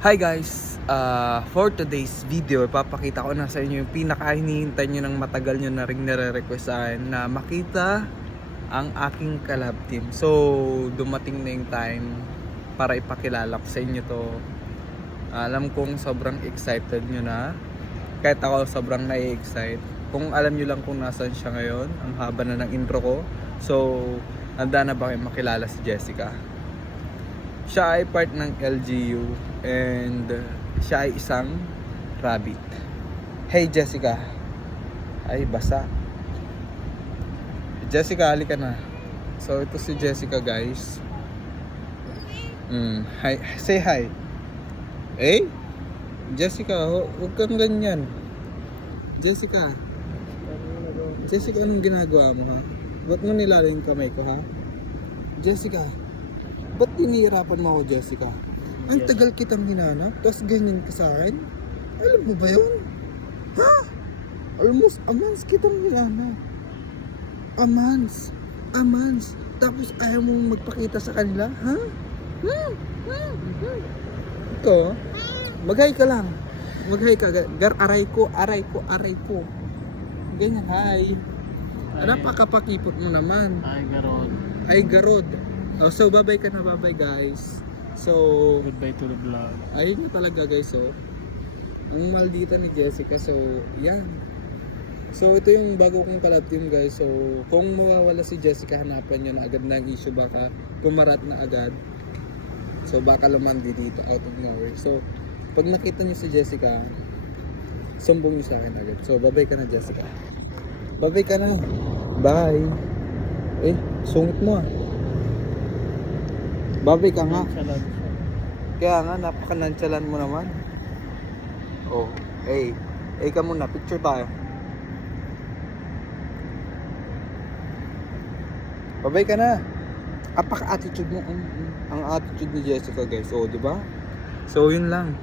Hi guys! For today's video, ipapakita ko na sa inyo yung pinaka-hinihintay nyo ng matagal nyo na rin nare-request sa akin na makita ang aking collab team. So, dumating na yung time para ipakilala ko sa inyo to. Alam kong sobrang excited nyo na. Kahit ako sobrang nai-excite. Kung alam nyo lang kung nasaan siya ngayon, ang haba na ng intro ko. So, handa na ba kayo makilala si Jessica? Siya ay part ng LGU and siya ay isang rabbit. Hey Jessica. Ay basa. Jessica, halika na. So ito si Jessica guys. Hi, say hi. Eh? Jessica, huwag kang ganyan. Jessica. Jessica, anong ginagawa mo ha? Ba't mo nilalang yung kamay ko ha? Jessica. Ba't tinihirapan mo ako, Jessica? Ang tagal kitang hinanap, tapos ganyan ka sa akin? Alam mo ba yun? Ha? Almost a month kitang hinanap. A month. Tapos ayaw mong magpakita sa kanila, ha? Ito, mag-hi ka lang. Mag-hi ka. Aray ko. Ganyan, hi. Napakapakipot mo naman. Ay, garod. Oh, so bye-bye ka na, bye-bye guys. So, Goodbye to the vlog. ayun na talaga guys, oh. Ang maldita ni Jessica, so yan. So ito yung bago kong collab team guys. So kung mawawala si Jessica, hanapan nyo na agad ng issue, baka kumarat na agad. So baka lumandi dito out of nowhere. So pag nakita nyo si Jessica, sumbong nyo sa akin agad. So bye-bye ka na, Jessica. Bye-bye ka na. Bye. Eh, sungit mo ah. Babay ka nga. Kaya nga, napaka-nonchalant mo naman. Oh, hey ka muna, picture tayo. Babay ka na. Apaka-attitude mo. Ang attitude ni Jessica guys. Oh, di ba? So, yun lang.